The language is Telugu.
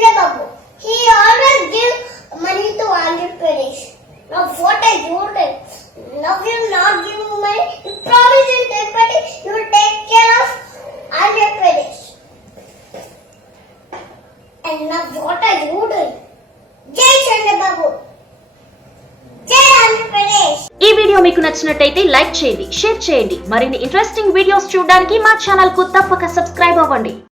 Chandra Babu. He always give money to Andhra Pradesh. Now what I do then? Now you not give money. You promise in everybody you will take care of Andhra Pradesh. And now what I do then? Jai Chandra Babu. ఈ వీడియో మీకు నచ్చినట్టయితే లైక్ చేయండి షేర్ చేయండి మరిన్ని ఇంట్రెస్టింగ్ వీడియోస్ చూడడానికి మా ఛానల్కు తప్పక సబ్స్క్రైబ్ అవ్వండి